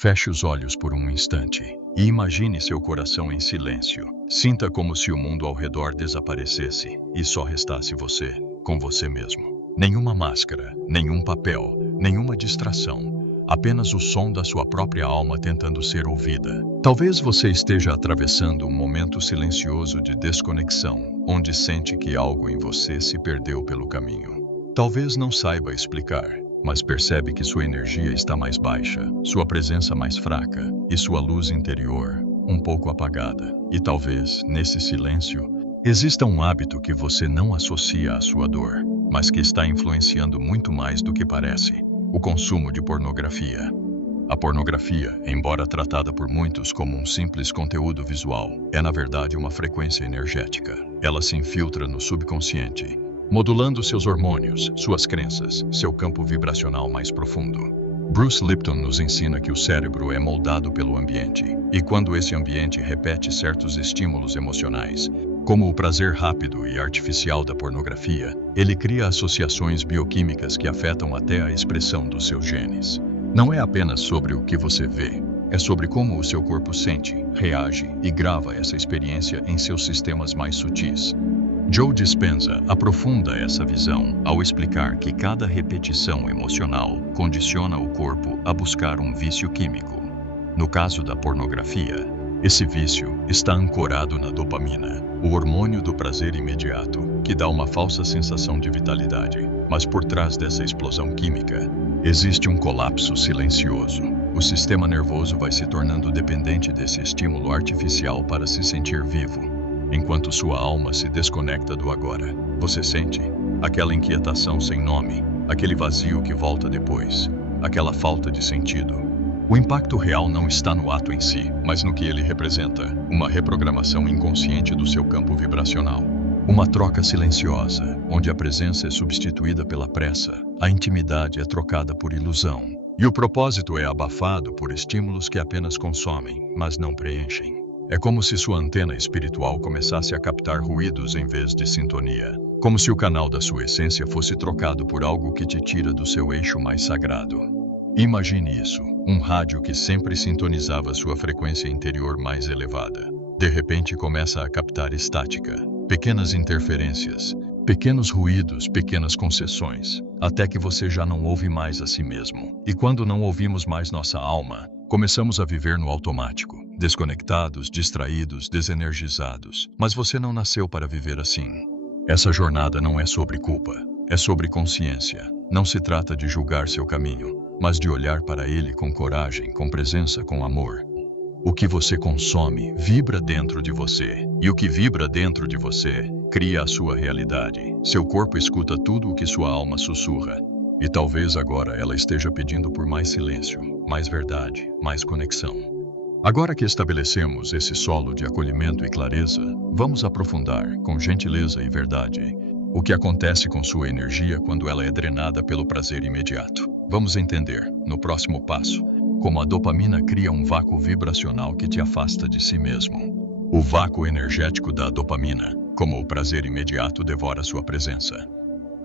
Feche os olhos por um instante e imagine seu coração em silêncio. Sinta como se o mundo ao redor desaparecesse e só restasse você, com você mesmo. Nenhuma máscara, nenhum papel, nenhuma distração. Apenas o som da sua própria alma tentando ser ouvida. Talvez você esteja atravessando um momento silencioso de desconexão, onde sente que algo em você se perdeu pelo caminho. Talvez não saiba explicar, mas percebe que sua energia está mais baixa, sua presença mais fraca e sua luz interior um pouco apagada. E talvez, nesse silêncio, exista um hábito que você não associa à sua dor, mas que está influenciando muito mais do que parece: o consumo de pornografia. A pornografia, embora tratada por muitos como um simples conteúdo visual, é na verdade uma frequência energética. Ela se infiltra no subconsciente, modulando seus hormônios, suas crenças, seu campo vibracional mais profundo. Bruce Lipton nos ensina que o cérebro é moldado pelo ambiente, e quando esse ambiente repete certos estímulos emocionais, como o prazer rápido e artificial da pornografia, ele cria associações bioquímicas que afetam até a expressão dos seus genes. Não é apenas sobre o que você vê, é sobre como o seu corpo sente, reage e grava essa experiência em seus sistemas mais sutis. Joe Dispenza aprofunda essa visão ao explicar que cada repetição emocional condiciona o corpo a buscar um vício químico. No caso da pornografia, esse vício está ancorado na dopamina, o hormônio do prazer imediato, que dá uma falsa sensação de vitalidade. Mas por trás dessa explosão química, existe um colapso silencioso. O sistema nervoso vai se tornando dependente desse estímulo artificial para se sentir vivo. Enquanto sua alma se desconecta do agora, você sente aquela inquietação sem nome, aquele vazio que volta depois, aquela falta de sentido. O impacto real não está no ato em si, mas no que ele representa, uma reprogramação inconsciente do seu campo vibracional. Uma troca silenciosa, onde a presença é substituída pela pressa, a intimidade é trocada por ilusão, e o propósito é abafado por estímulos que apenas consomem, mas não preenchem. É como se sua antena espiritual começasse a captar ruídos em vez de sintonia, como se o canal da sua essência fosse trocado por algo que te tira do seu eixo mais sagrado. Imagine isso, um rádio que sempre sintonizava sua frequência interior mais elevada. De repente começa a captar estática, pequenas interferências, pequenos ruídos, pequenas concessões, até que você já não ouve mais a si mesmo. E quando não ouvimos mais nossa alma, começamos a viver no automático, desconectados, distraídos, desenergizados. Mas você não nasceu para viver assim. Essa jornada não é sobre culpa, é sobre consciência. Não se trata de julgar seu caminho, mas de olhar para ele com coragem, com presença, com amor. O que você consome vibra dentro de você, e o que vibra dentro de você cria a sua realidade. Seu corpo escuta tudo o que sua alma sussurra. E talvez agora ela esteja pedindo por mais silêncio, mais verdade, mais conexão. Agora que estabelecemos esse solo de acolhimento e clareza, vamos aprofundar, com gentileza e verdade, o que acontece com sua energia quando ela é drenada pelo prazer imediato. Vamos entender, no próximo passo, como a dopamina cria um vácuo vibracional que te afasta de si mesmo. O vácuo energético da dopamina, como o prazer imediato, devora sua presença.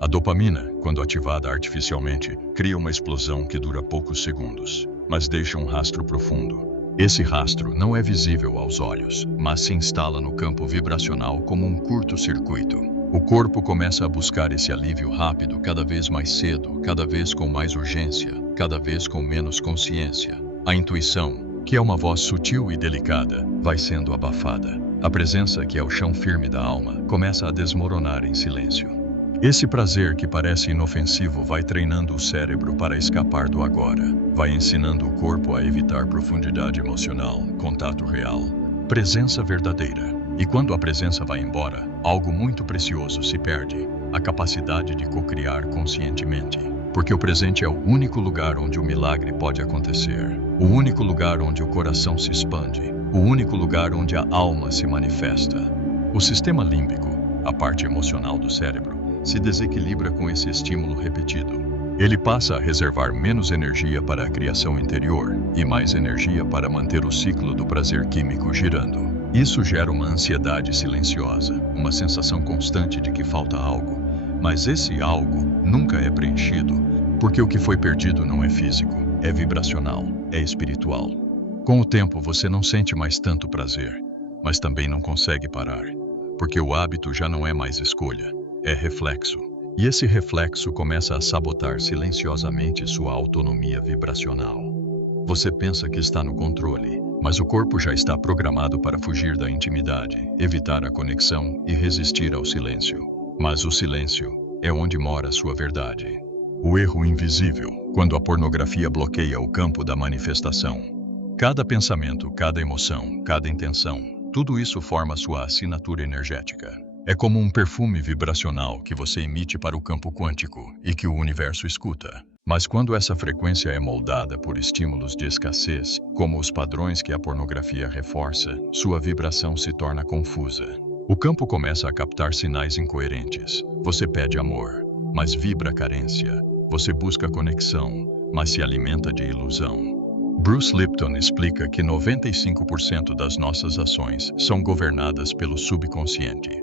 A dopamina, quando ativada artificialmente, cria uma explosão que dura poucos segundos, mas deixa um rastro profundo. Esse rastro não é visível aos olhos, mas se instala no campo vibracional como um curto-circuito. O corpo começa a buscar esse alívio rápido cada vez mais cedo, cada vez com mais urgência, cada vez com menos consciência. A intuição, que é uma voz sutil e delicada, vai sendo abafada. A presença, que é o chão firme da alma, começa a desmoronar em silêncio. Esse prazer que parece inofensivo vai treinando o cérebro para escapar do agora, vai ensinando o corpo a evitar profundidade emocional, contato real, presença verdadeira. E quando a presença vai embora, algo muito precioso se perde, a capacidade de co-criar conscientemente. Porque o presente é o único lugar onde o milagre pode acontecer, o único lugar onde o coração se expande, o único lugar onde a alma se manifesta. O sistema límbico, a parte emocional do cérebro, se desequilibra com esse estímulo repetido. Ele passa a reservar menos energia para a criação interior e mais energia para manter o ciclo do prazer químico girando. Isso gera uma ansiedade silenciosa, uma sensação constante de que falta algo. Mas esse algo nunca é preenchido, porque o que foi perdido não é físico, é vibracional, é espiritual. Com o tempo você não sente mais tanto prazer, mas também não consegue parar, porque o hábito já não é mais escolha, é reflexo. E esse reflexo começa a sabotar silenciosamente sua autonomia vibracional. Você pensa que está no controle, mas o corpo já está programado para fugir da intimidade, evitar a conexão e resistir ao silêncio. Mas o silêncio é onde mora sua verdade. O erro invisível, quando a pornografia bloqueia o campo da manifestação. Cada pensamento, cada emoção, cada intenção, tudo isso forma sua assinatura energética. É como um perfume vibracional que você emite para o campo quântico e que o universo escuta. Mas quando essa frequência é moldada por estímulos de escassez, como os padrões que a pornografia reforça, sua vibração se torna confusa. O campo começa a captar sinais incoerentes. Você pede amor, mas vibra carência. Você busca conexão, mas se alimenta de ilusão. Bruce Lipton explica que 95% das nossas ações são governadas pelo subconsciente.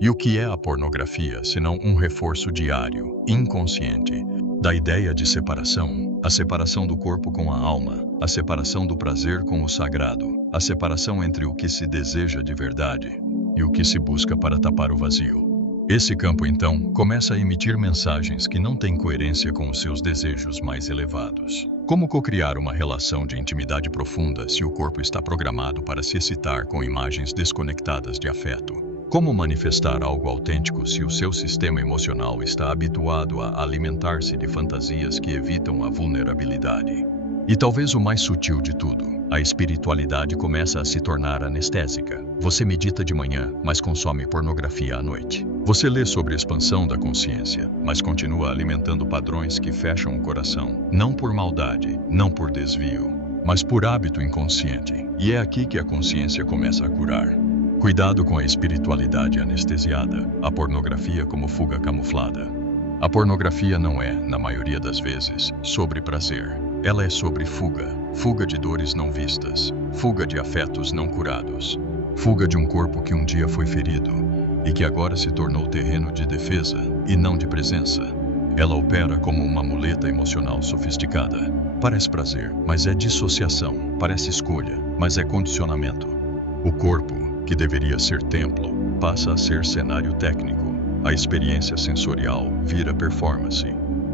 E o que é a pornografia, senão um reforço diário, inconsciente, da ideia de separação, a separação do corpo com a alma, a separação do prazer com o sagrado, a separação entre o que se deseja de verdade e o que se busca para tapar o vazio. Esse campo, então, começa a emitir mensagens que não têm coerência com os seus desejos mais elevados. Como cocriar uma relação de intimidade profunda se o corpo está programado para se excitar com imagens desconectadas de afeto? Como manifestar algo autêntico se o seu sistema emocional está habituado a alimentar-se de fantasias que evitam a vulnerabilidade? E talvez o mais sutil de tudo, a espiritualidade começa a se tornar anestésica. Você medita de manhã, mas consome pornografia à noite. Você lê sobre expansão da consciência, mas continua alimentando padrões que fecham o coração, não por maldade, não por desvio, mas por hábito inconsciente. E é aqui que a consciência começa a curar. Cuidado com a espiritualidade anestesiada, a pornografia como fuga camuflada. A pornografia não é, na maioria das vezes, sobre prazer. Ela é sobre fuga, fuga de dores não vistas, fuga de afetos não curados, fuga de um corpo que um dia foi ferido e que agora se tornou terreno de defesa e não de presença. Ela opera como uma muleta emocional sofisticada. Parece prazer, mas é dissociação, parece escolha, mas é condicionamento. O corpo, que deveria ser templo, passa a ser cenário técnico. A experiência sensorial vira performance.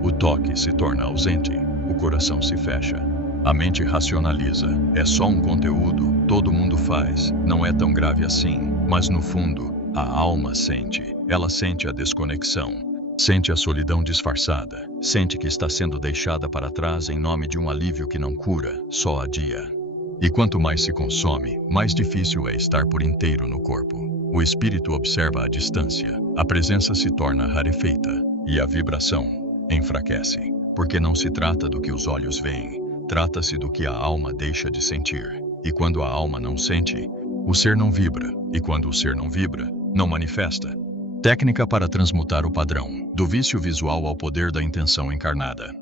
O toque se torna ausente. O coração se fecha. A mente racionaliza. É só um conteúdo, todo mundo faz. Não é tão grave assim. Mas no fundo, a alma sente. Ela sente a desconexão. Sente a solidão disfarçada. Sente que está sendo deixada para trás em nome de um alívio que não cura, só adia. E quanto mais se consome, mais difícil é estar por inteiro no corpo. O espírito observa a distância, a presença se torna rarefeita e a vibração enfraquece, porque não se trata do que os olhos veem, trata-se do que a alma deixa de sentir. E quando a alma não sente, o ser não vibra, e quando o ser não vibra, não manifesta. Técnica para transmutar o padrão, do vício visual ao poder da intenção encarnada.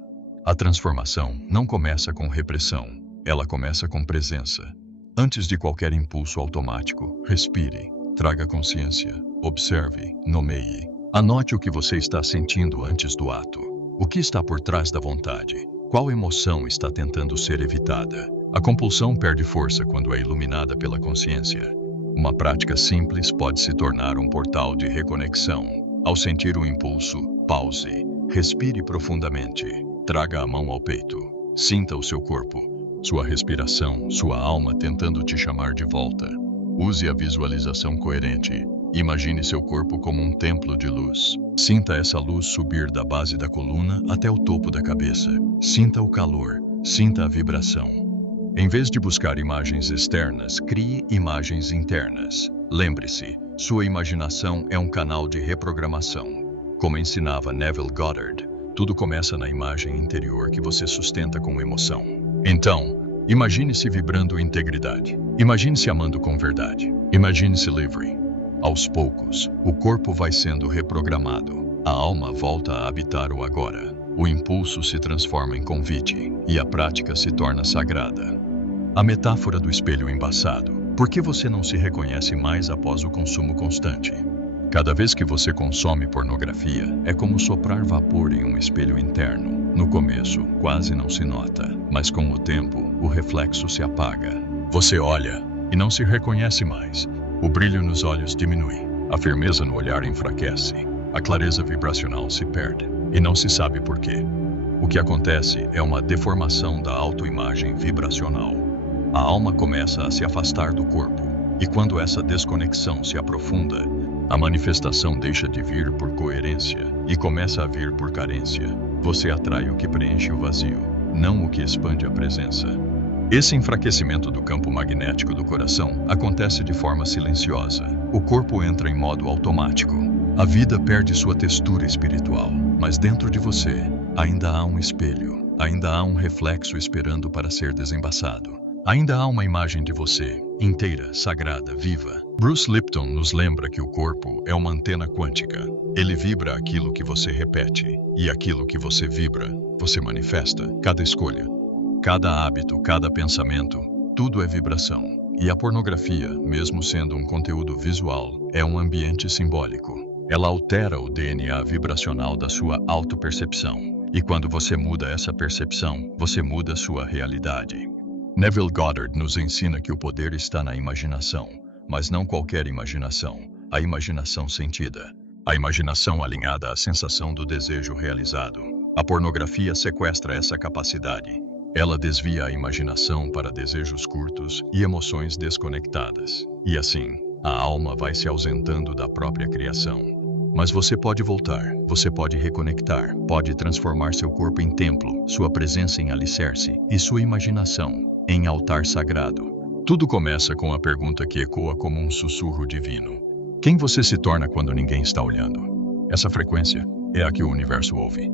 A transformação não começa com repressão. Ela começa com presença. Antes de qualquer impulso automático, respire, traga consciência, observe, nomeie. Anote o que você está sentindo antes do ato. O que está por trás da vontade? Qual emoção está tentando ser evitada? A compulsão perde força quando é iluminada pela consciência. Uma prática simples pode se tornar um portal de reconexão. Ao sentir o impulso, pause, respire profundamente, traga a mão ao peito, sinta o seu corpo. Sua respiração, sua alma tentando te chamar de volta. Use a visualização coerente. Imagine seu corpo como um templo de luz. Sinta essa luz subir da base da coluna até o topo da cabeça. Sinta o calor, sinta a vibração. Em vez de buscar imagens externas, crie imagens internas. Lembre-se, sua imaginação é um canal de reprogramação. Como ensinava Neville Goddard, tudo começa na imagem interior que você sustenta com emoção. Então, imagine-se vibrando integridade. Imagine-se amando com verdade. Imagine-se livre. Aos poucos, o corpo vai sendo reprogramado. A alma volta a habitar o agora. O impulso se transforma em convite e a prática se torna sagrada. A metáfora do espelho embaçado. Por que você não se reconhece mais após o consumo constante? Cada vez que você consome pornografia, é como soprar vapor em um espelho interno. No começo, quase não se nota, mas com o tempo, o reflexo se apaga. Você olha e não se reconhece mais. O brilho nos olhos diminui, a firmeza no olhar enfraquece, a clareza vibracional se perde e não se sabe por quê. O que acontece é uma deformação da autoimagem vibracional. A alma começa a se afastar do corpo, e quando essa desconexão se aprofunda, a manifestação deixa de vir por coerência e começa a vir por carência. Você atrai o que preenche o vazio, não o que expande a presença. Esse enfraquecimento do campo magnético do coração acontece de forma silenciosa. O corpo entra em modo automático. A vida perde sua textura espiritual, mas dentro de você ainda há um espelho, ainda há um reflexo esperando para ser desembaçado. Ainda há uma imagem de você, inteira, sagrada, viva. Bruce Lipton nos lembra que o corpo é uma antena quântica. Ele vibra aquilo que você repete, e aquilo que você vibra, você manifesta. Cada escolha, cada hábito, cada pensamento, tudo é vibração. E a pornografia, mesmo sendo um conteúdo visual, é um ambiente simbólico. Ela altera o DNA vibracional da sua autopercepção. E quando você muda essa percepção, você muda sua realidade. Neville Goddard nos ensina que o poder está na imaginação, mas não qualquer imaginação, a imaginação sentida. A imaginação alinhada à sensação do desejo realizado. A pornografia sequestra essa capacidade. Ela desvia a imaginação para desejos curtos e emoções desconectadas. E assim, a alma vai se ausentando da própria criação. Mas você pode voltar, você pode reconectar, pode transformar seu corpo em templo, sua presença em alicerce e sua imaginação em altar sagrado. Tudo começa com a pergunta que ecoa como um sussurro divino. Quem você se torna quando ninguém está olhando? Essa frequência é a que o universo ouve.